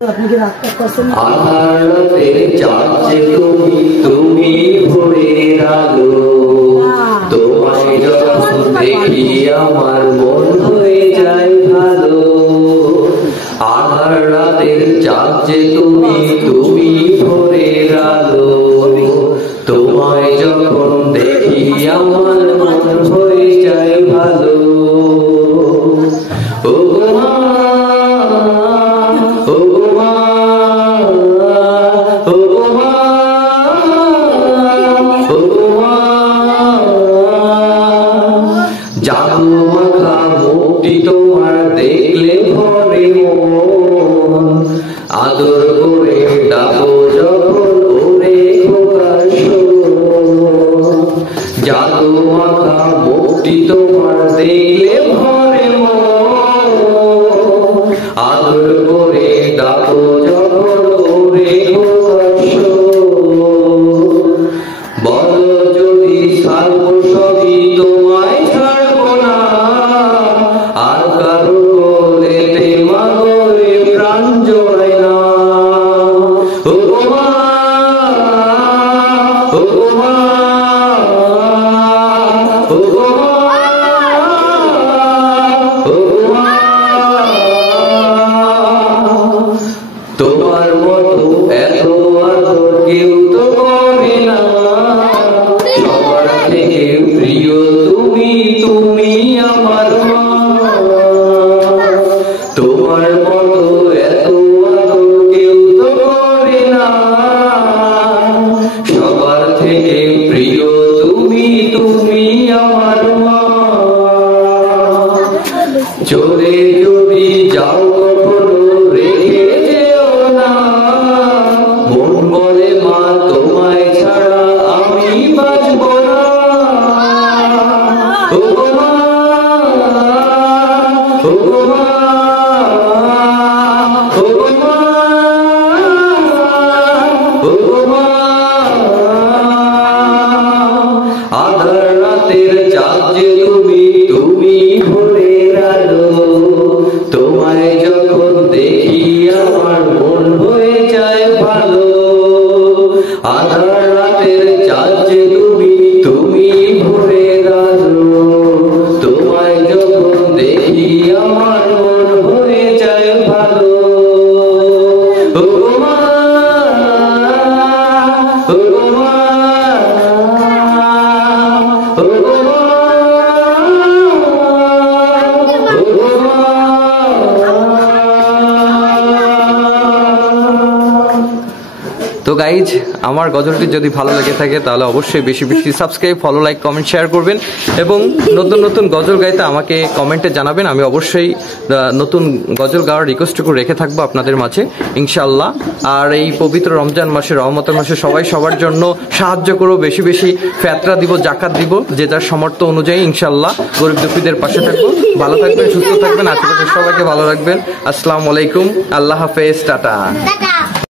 আপনি কি রাগ করছেন? আধারতে চাচ্ছে তুমি ভোরের আলো, তোমায় যখন দেখি আমার মন হয়ে যায় ভালো। আধার রাতের চাচ্ছে তুমি ভোরের আলো, তোমায় যখন দেখি আমার মন হয়ে যায় ভালো। ও মা, ও মা, ও মা, ও মা, জাদু মাখা মুখটি তোমার দেখলে ভরে মন, আদর করে ডাকো যখন ওরে খোকা শোন। জাদু মাখা মুখটি তোমার দেখলে ভরে মন, আদর করে ডাকো যখন ওরে খোকা শোন। বলো যদি ছাড়বো সবই তোমায় ছাড়বো না, আর কারো কোলেতে মাগরে প্রাণ জোড়াই না। ও মা, ও মা, ও মা, ও মা, তোমার মতো এত আদর কেউ তো করে না, সবার থেকে প্রিয় তুমি আমার মা। তোমার মতো এত আদর কেউ তো করে না, সবার থেকে প্রিয় তুমি আমার মা। চলে যদি যাও কখনো রেখে যেও না, মন বলে মা তোমায় ছাড়া আমি বাঁচব না। ও মা, ও মা, ও মা, ও মা। আধার রাতের চাঁদ যে তুমি ভোরের আলো, তোমায় যখন দেখি আমার মন হয়ে যায় ভালো। আধার রাতের চাঁদ যে তুমি ভোরের আলো, তোমায় যখন দেখি আমার মন হয়ে যায় ভালো। ও মা, ও মা, ও মা, তো গাইজ, আমার গজলটি যদি ভালো লেগে থাকে তাহলে অবশ্যই বেশি বেশি subscribe, follow, like, comment, share করবেন এবং নতুন নতুন গজল গাইতে আমাকে কমেন্টে জানাবেন। আমি অবশ্যই নতুন গজল গাওয়ার রিকোয়েস্টটুকু রেখে থাকবো আপনাদের মাঝে ইনশাআল্লাহ। আর এই পবিত্র রমজান মাসে, রহমতের মাসে সবাই সবার জন্য সাহায্য করবো, বেশি বেশি ফেতরা দিব, জাকাত দিব, যে যার সামর্থ্য অনুযায়ী ইনশাআল্লাহ। গরিব দুঃখীদের পাশে থাকবো। ভালো থাকবেন, সুস্থ থাকবেন, আশেপাশে সবাইকে ভালো রাখবেন। আসসালামু আলাইকুম, আল্লাহ হাফেজ, টাটা।